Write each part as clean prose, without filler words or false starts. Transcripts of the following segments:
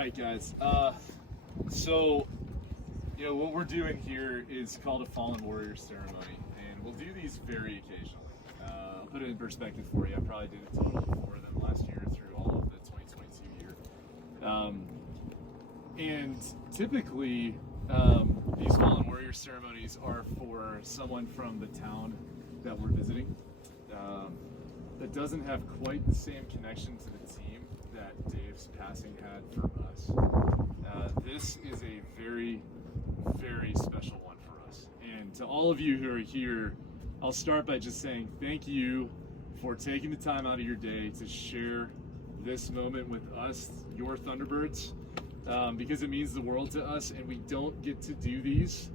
right, guys. So, what we're doing here is called a Fallen Warrior ceremony, and we'll do these very occasionally. I'll put it in perspective for you. I probably did a total of 4 of them last year through all of the 2022 year. And typically, these Fallen Warrior ceremonies are for someone from the town that we're visiting that doesn't have quite the same connection to the team that Dave's passing had for us. This is a very, very special one for us. And to all of you who are here, I'll start by just saying thank you for taking the time out of your day to share this moment with us, your Thunderbirds, because it means the world to us, and we don't get to do these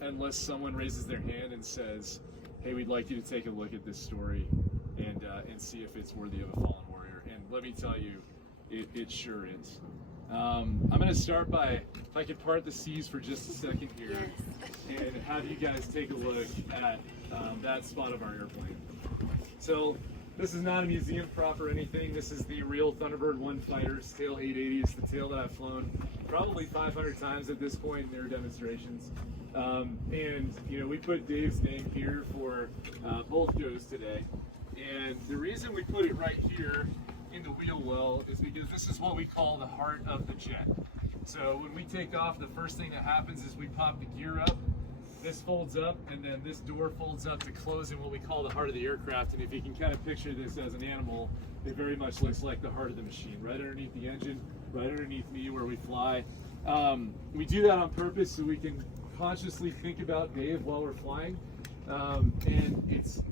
unless someone raises their hand and says, hey, we'd like you to take a look at this story and see if it's worthy of a fallen warrior. And let me tell you, it sure is. I'm going to start by, if I could part the seas for just a second here, and have you guys take a look at that spot of our airplane. So this is not a museum prop or anything. This is the real Thunderbird 1 fighter's tail 880. It's the tail that I've flown probably 500 times at this point in their demonstrations. And we put Dave's name here for both goes today. And the reason we put it right here in the wheel well is because this is what we call the heart of the jet. So when we take off, the first thing that happens is we pop the gear up, this folds up, and then this door folds up to close in what we call the heart of the aircraft. And if you can kind of picture this as an animal, it very much looks like the heart of the machine, right underneath the engine, right underneath me where we fly. We do that on purpose so we can consciously think about Dave while we're flying. And it's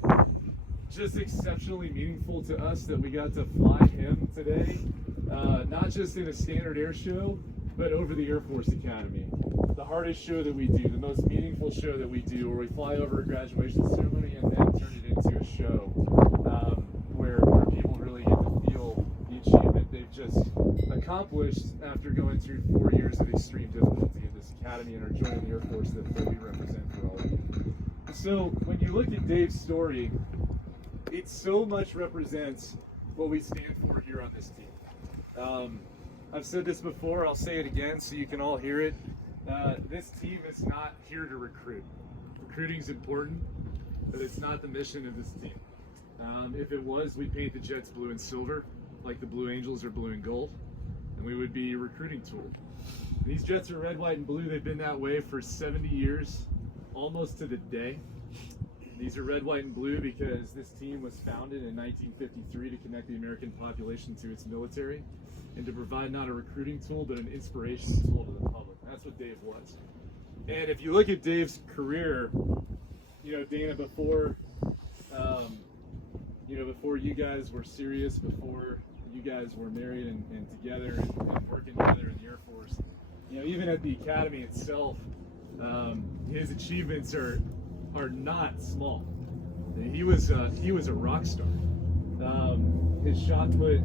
just exceptionally meaningful to us that we got to fly him today, not just in a standard air show, but over the Air Force Academy. The hardest show that we do, the most meaningful show that we do, where we fly over a graduation ceremony and then turn it into a show where people really get to feel the achievement they've just accomplished after going through 4 years of extreme difficulty in this academy and are joining the Air Force that we represent for all of you. So when you look at Dave's story, it so much represents what we stand for here on this team. I've said this before, I'll say it again so you can all hear it. This team is not here to recruit. Recruiting is important, but it's not the mission of this team. If it was, we'd paint the jets blue and silver, like the Blue Angels are blue and gold, and we would be a recruiting tool. These jets are red, white, and blue. They've been that way for 70 years, almost to the day. These are red, white, and blue because this team was founded in 1953 to connect the American population to its military and to provide not a recruiting tool, but an inspiration tool to the public. That's what Dave was. And if you look at Dave's career, Dana, before you guys were serious, before you guys were married and together and working together in the Air Force, even at the academy itself, his achievements are not small. He was a rock star. His shot put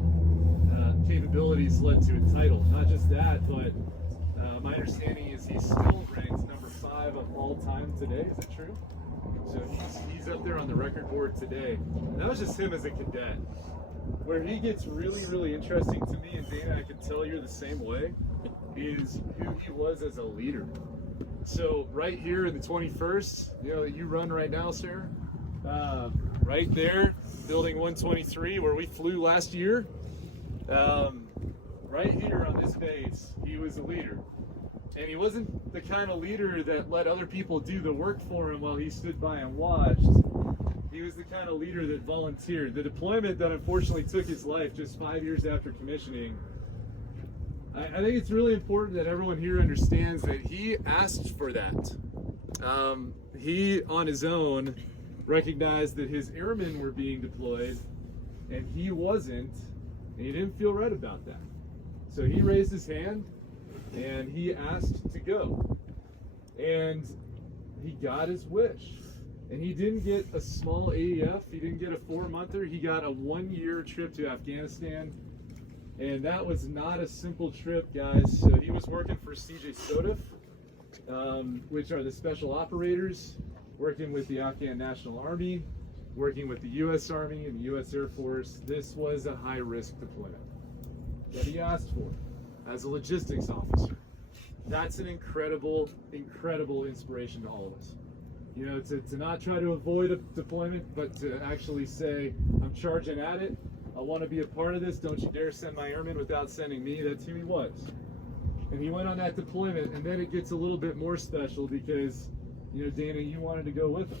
capabilities led to a title. Not just that, but my understanding is he's still ranked number 5 of all time today. Is that true? So he's up there on the record board today. And that was just him as a cadet. Where he gets really, really interesting to me, and Dana, I can tell you're the same way, is who he was as a leader. So right here in the 21st, that you run right now, sir, right there, building 123, where we flew last year, right here on this base, he was a leader. And he wasn't the kind of leader that let other people do the work for him while he stood by and watched. He was the kind of leader that volunteered. The deployment that unfortunately took his life just 5 years after commissioning, I think it's really important that everyone here understands that he asked for that. He, on his own, recognized that his airmen were being deployed, and he wasn't, and he didn't feel right about that. So he raised his hand, and he asked to go. And he got his wish. And he didn't get a small AEF, he didn't get a 4-monther, he got a 1-year trip to Afghanistan. And that was not a simple trip, guys. So he was working for CJ Sodif, which are the special operators, working with the Afghan National Army, working with the U.S. Army and the U.S. Air Force. This was a high-risk deployment that he asked for. as a logistics officer. That's an incredible, incredible inspiration to all of us. You know, to not try to avoid a deployment, but to actually say, I'm charging at it. I want to be a part of this. Don't you dare send my airman without sending me. That's who he was. And he went on that deployment, and then it gets a little bit more special because, you know, Dana, you wanted to go with him.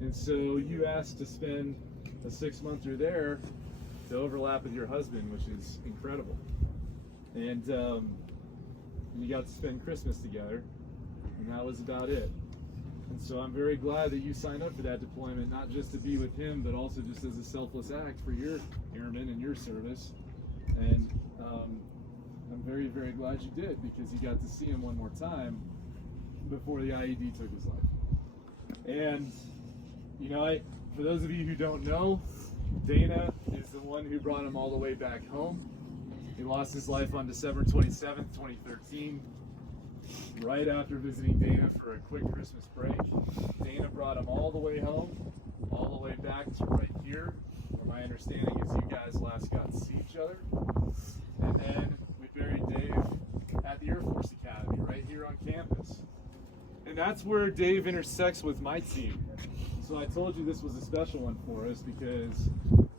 And so you asked to spend a 6-monther there to overlap with your husband, which is incredible. And you got to spend Christmas together, and that was about it. And so I'm very glad that you signed up for that deployment, not just to be with him, but also just as a selfless act for your airmen and your service. And I'm very, very glad you did, because you got to see him one more time before the IED took his life. And, you know, for those of you who don't know, Dana is the one who brought him all the way back home. He lost his life on December 27th, 2013, right after visiting Dana for a quick Christmas break. Dana brought him all the way home, all the way back to right here, where my understanding is you guys last got to see each other. And then we buried Dave at the Air Force Academy, right here on campus. And that's where Dave intersects with my team. So I told you this was a special one for us, because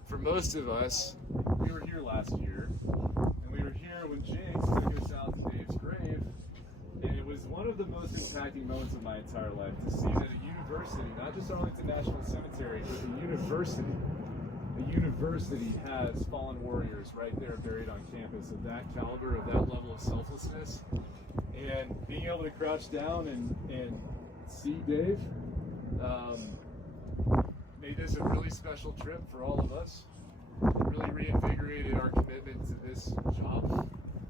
for most of us, we were here last year, and we were here when Jinx took us out to Dave's grave, and it was one of the most impacting moments of my entire life to see that a university, not just Arlington National Cemetery, but a university has fallen warriors right there buried on campus of that caliber, of that level of selflessness. And being able to crouch down and see Dave made this a really special trip for all of us. It really reinvigorated our commitment to this job,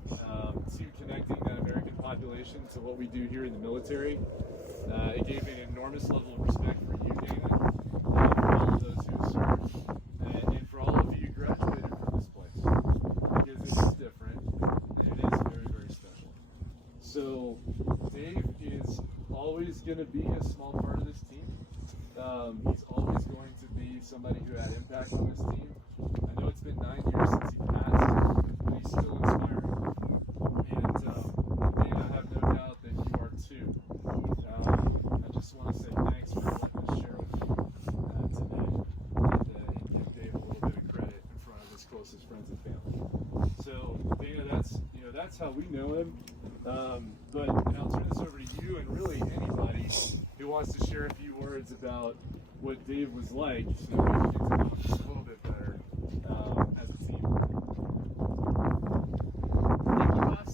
to connecting that American population to what we do here in the military. It gave me an enormous level of respect for you, Dana, for all of those who have served, and for all of you who graduated from this place, because it is different, and it is very, very special. So Dave is always going to be a small part of this team. He's always going to be somebody who had impact on this team. I know it's been 9 years since he passed, but he's still inspiring. And Dana, I have no doubt that you are too. I just want to say thanks for letting us share with you today, and give Dave a little bit of credit in front of his closest friends and family. So Dana, that's how we know him. But I'll turn this over to you, and really anybody who wants to share a few words about what Dave was like, so we can get to know him just a little bit better as a team. Thank you, boss.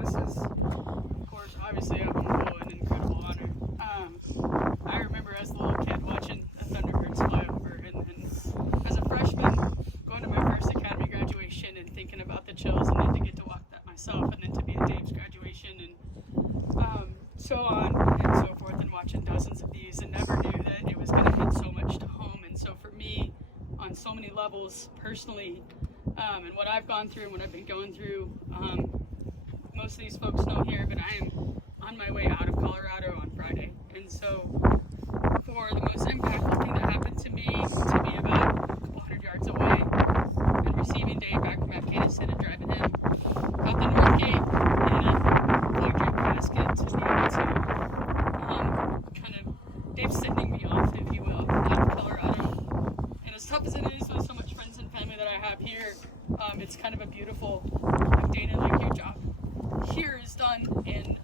This is, of course, obviously a wonderful and incredible honor. I remember as a little kid watching a Thunderbird fly over, and as a freshman, going to my first academy graduation and thinking about the chills, and then to get to walk that myself, and then to be at Dave's graduation, and so on and so forth, and watching dozens of these, and never knew that it was going to hit so much to home. And so for me, on so many levels, personally, and what I've gone through and what I've been going through, most of these folks know here, but I am on my way out of Colorado on Friday. And so for the most impactful thing that happened to me, to be about a couple hundred yards away, and receiving Dave back from Afghanistan and driving him out the North Gate in a black drop basket, to be able to kind of Dave sending me off, if you will, out of Colorado. And as tough as it is with so much friends and family that I have here, it's kind of a beautiful, like, Dana, like, your job here is done, and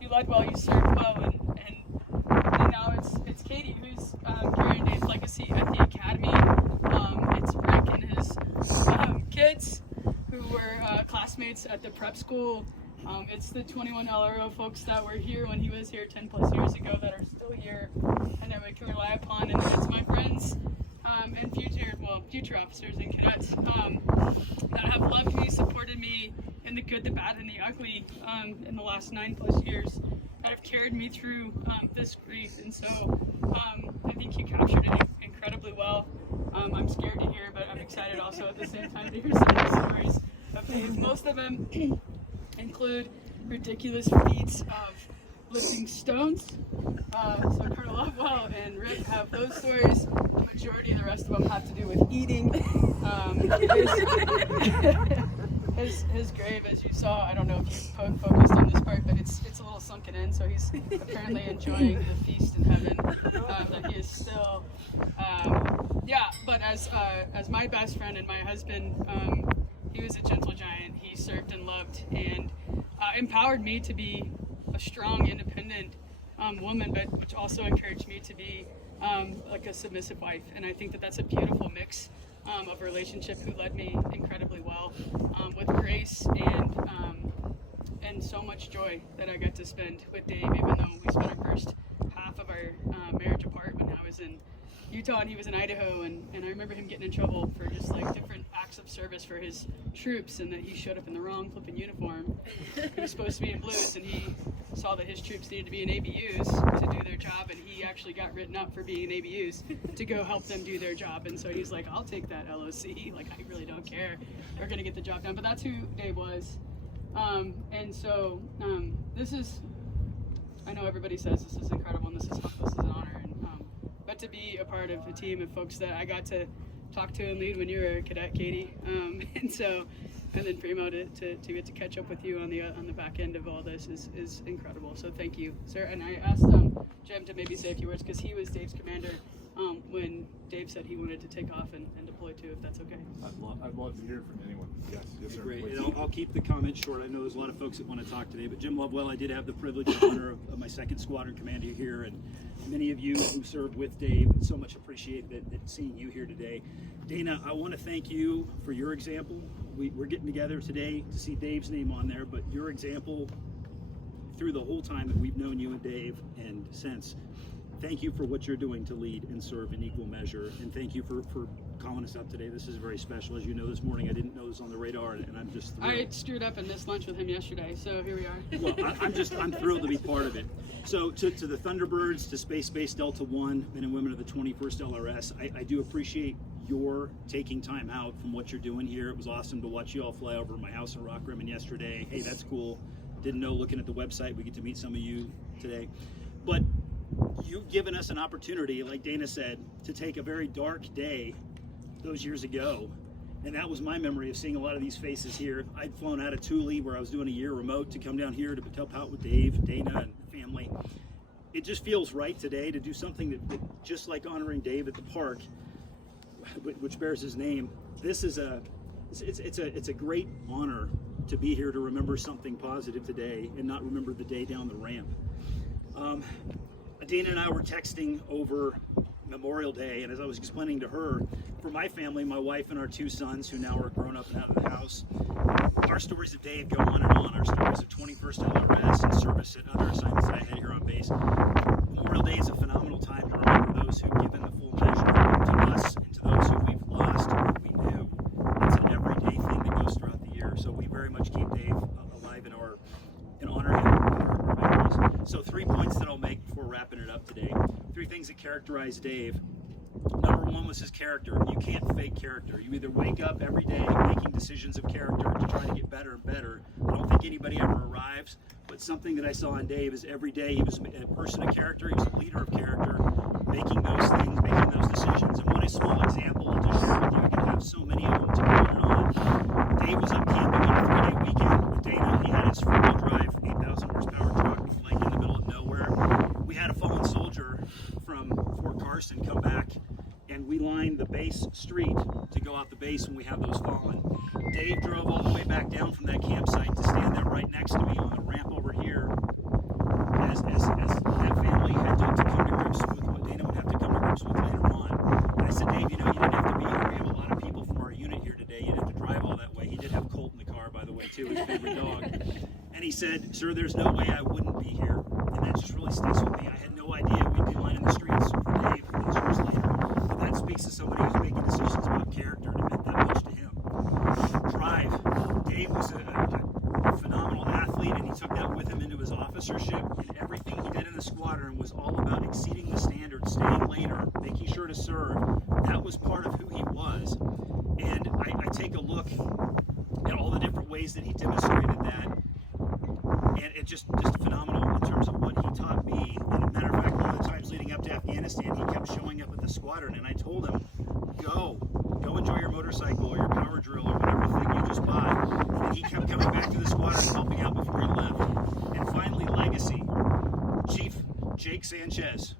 you led well, you served well, and now it's Katie who's carrying Dave's legacy at the academy. It's Rick and his kids who were classmates at the prep school. It's the 21 LRO folks that were here when he was here 10 plus years ago that are still here and that we can rely upon, and it's my friends and future officers and cadets that have loved me, supported me in the good, the bad, and the ugly in the last 9 plus years, that have carried me through this grief. And so I think you captured it incredibly well. I'm scared to hear, but I'm excited also at the same time to hear some of the stories of Dave. Most of them include ridiculous feats of lifting stones. So Colonel Lovewell and Rick have those stories. The majority of the rest of them have to do with eating. his grave, as you saw, I don't know if you focused on this part, but it's a little sunken in, so he's apparently enjoying the feast in heaven. That he is still, yeah. But as my best friend and my husband, he was a gentle giant. He served and loved and empowered me to be a strong, independent woman, but which also encouraged me to be like a submissive wife. And I think that that's a beautiful mix of a relationship who led me incredibly well with grace and so much joy that I got to spend with Dave, even though we spent our first half of our marriage apart when I was in Utah and he was in Idaho, and I remember him getting in trouble for just like different acts of service for his troops, and that he showed up in the wrong flipping uniform. He was supposed to be in blues, and he saw that his troops needed to be in ABUs to do their job, and he actually got written up for being in ABUs to go help them do their job. And so he's like, I'll take that LOC, like I really don't care, we're gonna get the job done. But that's who Dave was. And so this is, I know everybody says this is incredible and this is an honor, and but to be a part of a team of folks that I got to talk to and lead when you were a cadet, Katie, and then Primo to get to catch up with you on the back end of all this is incredible. So thank you, sir. And I asked Jim to maybe say a few words because he was Dave's commander when Dave said he wanted to take off and deploy too, if that's okay. I'd love to hear from anyone. Yes, sir. Great. And I'll keep the comments short. I know there's a lot of folks that want to talk today, but Jim Lovewell, I did have the privilege and honor of my second squadron commander here, and many of you who served with Dave, so much appreciate that seeing you here today. Dana, I want to thank you for your example. We're getting together today to see Dave's name on there, but your example through the whole time that we've known you and Dave and since, thank you for what you're doing to lead and serve in equal measure, and thank you for calling us up today. This is very special. As you know, this morning I didn't know this on the radar, and I'm just thrilled. I screwed up in this lunch with him yesterday, so here we are. Well, I'm thrilled to be part of it. So to the Thunderbirds, to Space Base Delta 1, men and women of the 21st LRS, I do appreciate your taking time out from what you're doing here. It was awesome to watch you all fly over my house in Rock Rimmon yesterday. Hey, that's cool. Didn't know, looking at the website, we get to meet some of you today. But you've given us an opportunity, like Dana said, to take a very dark day those years ago. And that was my memory of seeing a lot of these faces here. I'd flown out of Thule, where I was doing a year remote, to come down here to help out with Dave, Dana, and the family. It just feels right today to do something that just like honoring Dave at the park, which bears his name. This is it's a great honor to be here to remember something positive today and not remember the day down the ramp. Dana and I were texting over Memorial Day, and as I was explaining to her, for my family, my wife and our two sons, who now are grown up and out of the house, our stories of Dave go on and on. Our stories of 21st LRS and service at other assignments that I had here on base. Memorial Day is a phenomenal time to remember those who've given the full measure to us and to those who we've lost, who we knew. It's an everyday thing that goes throughout the year, so we very much keep Dave alive and honor him in our memories. So 3 points that I'll make before wrapping it up today. 3 things that characterize Dave. Number 1 was his character. You can't fake character. You either wake up every day making decisions of character to try to get better and better. I don't think anybody ever arrives, but something that I saw in Dave is every day he was a person of character, he was a leader of character, making those things, making those decisions. And one small example I'll just share with you, I could have so many of them to go on and on. Dave was up camping on a 3-day weekend with Dana. He had his 4-wheel drive, 8,000 horsepower truck, like in the middle of nowhere. We had a fallen soldier from Fort Carson come back, and we lined the base street to go out the base when we have those fallen. Dave drove all the way back down from that campsite to stand there right next to me on the ramp over here as that family had to come to grips with what Dana would have to come to grips with later on. And I said, Dave, you know, you didn't have to be here. We have a lot of people from our unit here today. You didn't have to drive all that way. He did have Colt in the car, by the way, too, his favorite dog. And he said, sir, there's no way I wouldn't be here. And that just really sticks with me. I had no idea we'd be lining the streets for Dave those years later. But that speaks to somebody who's making decisions about character, and it meant that much to him. Drive. Dave was a phenomenal athlete, and he took that with him into his officership, and everything he did in the squadron was all about exceeding the standard, staying later, making sure to serve. That was part of who he was. And I take a look at all the different ways that he demonstrated that, and it just phenomenal in terms of what he taught me. And as a matter of fact, one of the times leading up to Afghanistan, he kept showing up at the squadron, and I told him, go enjoy your motorcycle or your power drill or whatever thing you just bought, and Jake Sanchez,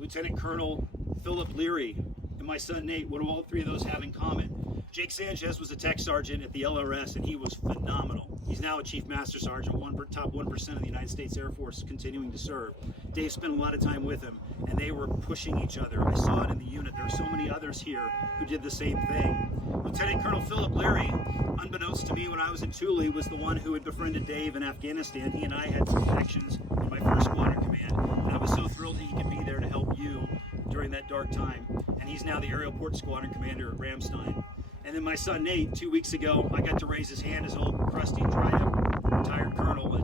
Lieutenant Colonel Philip Leary, and my son Nate. What do all three of those have in common? Jake Sanchez was a tech sergeant at the LRS, and he was phenomenal. He's now a Chief Master Sergeant, top 1% of the United States Air Force, continuing to serve. Dave spent a lot of time with him, and they were pushing each other. I saw it in the unit. There are so many others here who did the same thing. Lieutenant Colonel Philip Leary, unbeknownst to me when I was in Thule, was the one who had befriended Dave in Afghanistan. He and I had some connections in my first squadron command, and I was so thrilled he could be there to help you during that dark time. And he's now the Aerial Port Squadron Commander at Ramstein. And then my son Nate, 2 weeks ago, I got to raise his hand as an old crusty, dried-up, retired colonel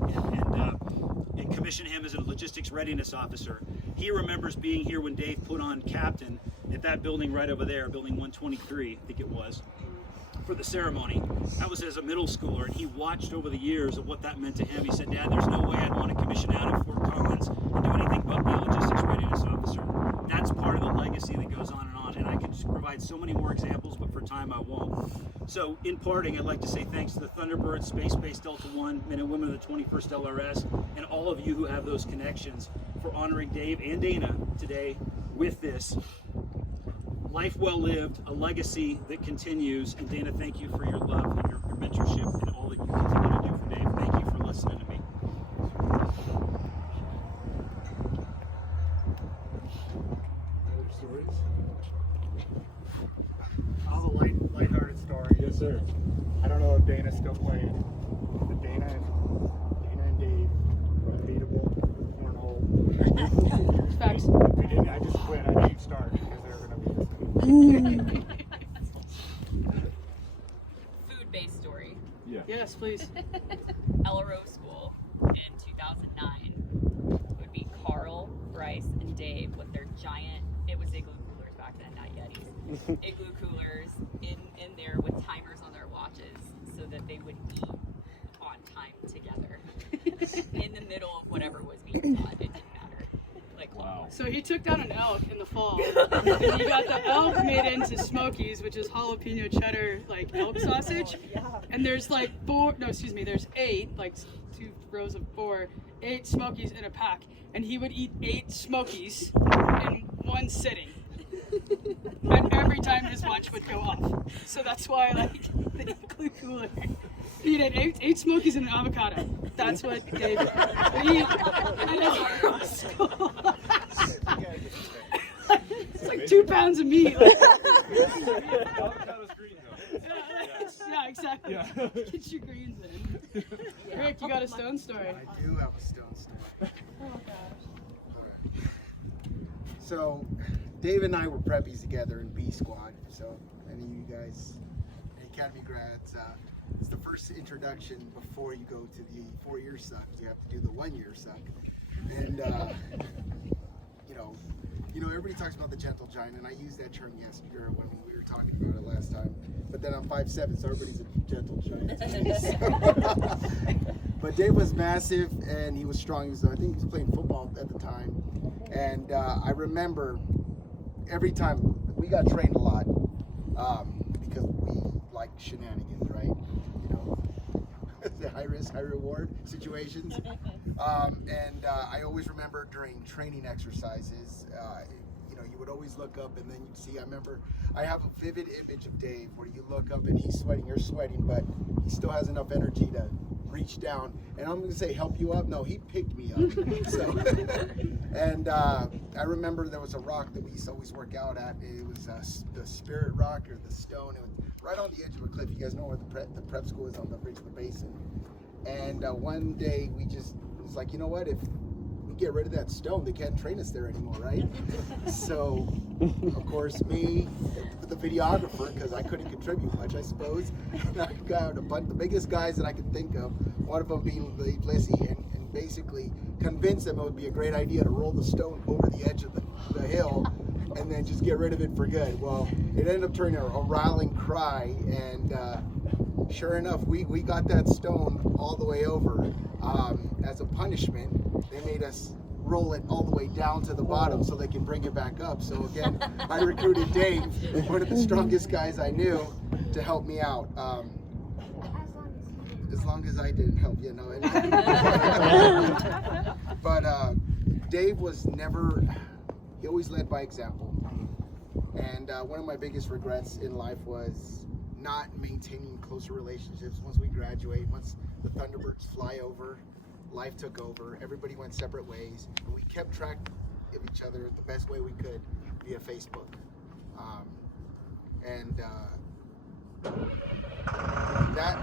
and commission him as a logistics readiness officer. He remembers being here when Dave put on captain at that building right over there, building 123, I think it was, for the ceremony. That was as a middle schooler, and he watched over the years of what that meant to him. He said, Dad, there's no way I'd want to commission out of Fort Collins and do anything but be a logistics readiness officer. That's part of the legacy that goes on, and I could provide so many more examples, but for time I won't. So in parting, I'd like to say thanks to the Thunderbird, Space Base Delta One, men and women of the 21st LRS, and all of you who have those connections for honoring Dave and Dana today with this. Life well lived, a legacy that continues, and Dana, thank you for your love and your mentorship and all that you continue to do for Dave. Thank you for listening to me. Stories? I'll have a lighthearted story. Yes, sir. I don't know if Dana's still playing, but Dana and Dave were unbeatable cornhole. Facts. We didn't. I just quit. I didn't start because they were going to beat us. Food-based story. Yeah. Yes, please. LRO school in 2009 would be Carl, Bryce, and Dave with their giant, it was igloo coolers back then, not Yetis. Igloo coolers in there with timers on their watches so that they would eat on time together in the middle of whatever was being taught. It didn't matter. Like, Wow. So he took down an elk in the fall, and he got the elk made into Smokies, which is jalapeno cheddar, like elk sausage. And there's like there's 8, like 2 rows of 4, 8 Smokies in a pack. And he would eat 8 Smokies in one sitting. And every time his lunch would go off. So that's why, like, the igloo cooler. He had 8 Smokies and an avocado. That's what Dave would eat at his school. It's like 2 pounds of meat. Avocado's green, though. Yeah, exactly. Yeah. Get your greens in. Rick, you got a stone story. I do have a stone story. Oh gosh. So, Dave and I were preppies together in B Squad. So, any of you guys, Academy grads, it's the first introduction before you go to the 4-year suck. You have to do the 1-year suck. And, you know, everybody talks about the gentle giant, and I used that term yesterday when we were talking about it last time. But then I'm 5'7", so everybody's a gentle giant. But Dave was massive, and he was strong. I think he was playing football at the time. And I remember every time we got trained a lot because we like shenanigans, right? You know, the high risk, high reward situations. And I always remember during training exercises, you know, you would always look up and then you'd see, I have a vivid image of Dave where you look up and he's sweating, you're sweating, but he still has enough energy to reach down. And I'm going to say help you up. No, he picked me up. So, and I remember there was a rock that we used to always work out at. It was the Spirit Rock or the Stone. It was right on the edge of a cliff. You guys know where the prep school is, on the bridge of the basin. And one day we just was like, you know what, if we get rid of that stone, they can't train us there anymore, right? So, of course, me, the videographer, because I couldn't contribute much, I suppose, and I got the biggest guys that I could think of, one of them being Lizzie, and basically convinced them it would be a great idea to roll the stone over the edge of the hill and then just get rid of it for good. Well, it ended up turning a rallying cry, and sure enough, we got that stone all the way over. As a punishment, they made us roll it all the way down to the bottom so they can bring it back up. So again, I recruited Dave, one of the strongest guys I knew, to help me out. As long as I didn't help, you know. But Dave was never, he always led by example. And one of my biggest regrets in life was not maintaining closer relationships. Once we graduate, once the Thunderbirds fly over, life took over, everybody went separate ways, and we kept track of each other the best way we could via Facebook. That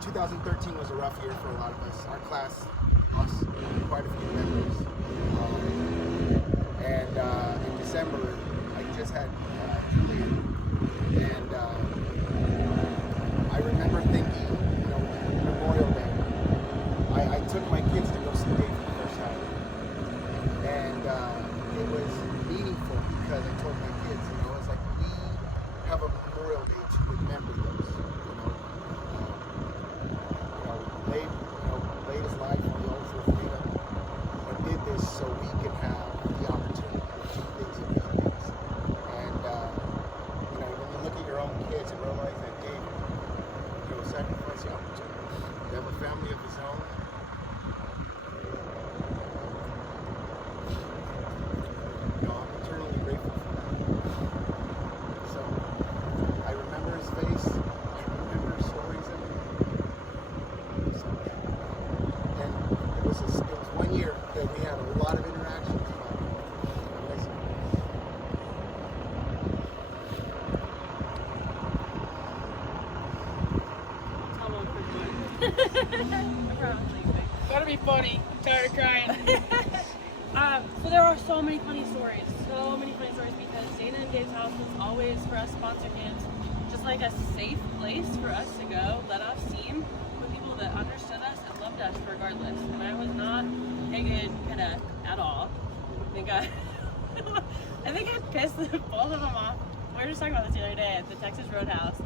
2013 was a rough year for a lot of us. Our class lost quite a few members. In December, I just had Julian, and I remember thinking, Memorial Day, I took my kids to go see Dave for the first time, and it was meaningful because I told my kids, it's like we have a Memorial Day to remember those, laid his life on the altar of freedom, but did this so we could have the opportunity to achieve things and be things. And when you look at your own kids and realize that Dave, sacrificed the opportunity to have a family of his own. I'm eternally grateful for that. So I remember his face. I remember stories of him. So, and it was 1 year that we had a lot of interactions. Gotta be funny. I'm tired of crying. So there are so many funny stories. Because Dana and Dave's house was always, for us sponsor kids, just like a safe place for us to go, let off steam with people that understood us and loved us regardless. And I was not a good cadet at all. I think I pissed both of them off. We were just talking about this the other day at the Texas Roadhouse.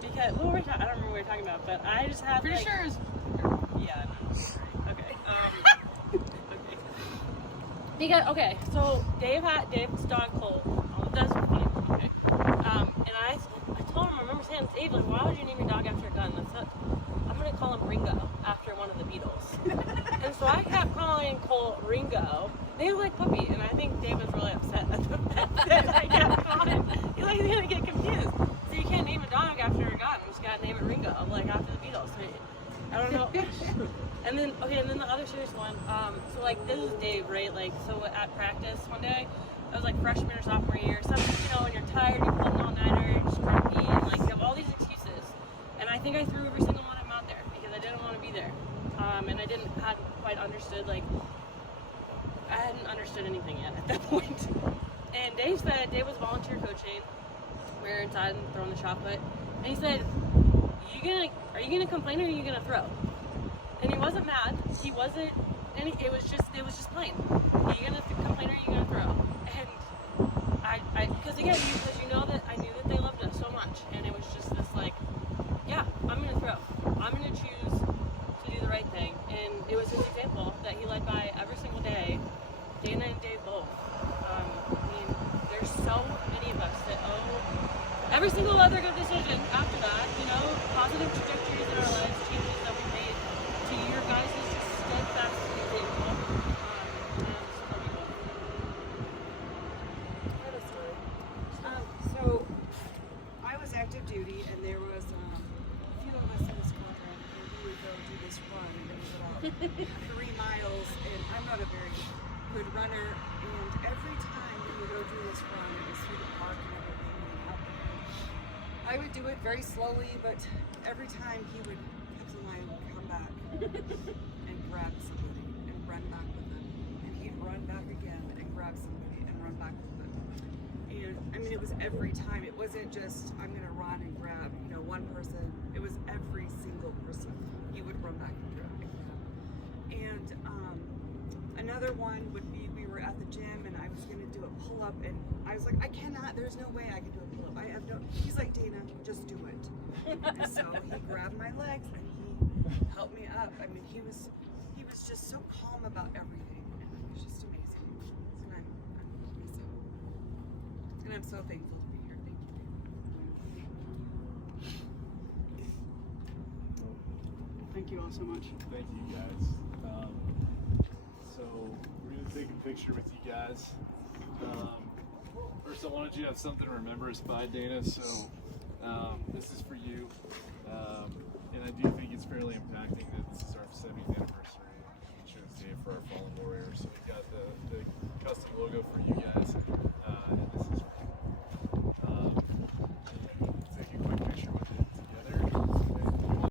Because what were we I don't remember what we were talking about, but I just had Pretty sure it's yeah. Okay. Okay. So Dave's dog Cole does fine. Okay. And I told him, I remember saying, Dave, like, why would you name your dog after a gun? I'm gonna call him Ringo after one of the Beatles. And so I kept calling Cole Ringo. They look like puppy, and I think Dave was really upset at the fact that I kept calling. He's gonna get confused. So you can't name a dog after a gun. You just gotta name it Ringo, like after the Beatles. So I don't know. And then the other serious one. So like this is Dave, right? Like so at practice one day, I was like freshman or sophomore year. Something, when you're tired, you're pulling all nighter, you're just grumpy, and like you have all these excuses. And I think I threw every single one of them out there because I didn't want to be there. And I hadn't quite understood I hadn't understood anything yet at that point. And Dave was volunteer coaching. We were inside and throwing the shot put. And he said, are you gonna complain or are you gonna throw? And he wasn't mad. He wasn't it was just plain. Are you gonna complain or are you gonna throw? And because again, because I knew that they loved us so much. And it was just this yeah, I'm gonna throw. I'm gonna choose to do the right thing. And it was his example that he led by every single day. Dana and Dave both. There's so many of us that owe every single other good decision after that, positive trajectories in our lives, changes that we made to your guys' steadfast example. I have a story. So I was active duty, and there was a few of us in the squadron, and we would go do this run, and it was about 3 miles, and I'm not a very good runner, and every time we would go do this run, it was through the park and everything, and out there. I would do it very slowly, but every time Captain Lyon would come back and grab somebody and run back with them, and he'd run back again and grab somebody and run back with them. And it was every time. It wasn't just I'm gonna run and grab one person. It was every single person he would run back and grab. And another one would be we were at the gym and I was gonna do a pull-up and I was like, I cannot, there's no way I can do a pull-up. He's like, Dana, just do it. And so he grabbed my legs and he helped me up. He was just so calm about everything. And it was just amazing. And I'm so thankful to be here. Thank you. Thank you all so much. Thank you guys. So we're gonna take a picture with you guys. First, I wanted you to have something to remember us by, Dana. So this is for you.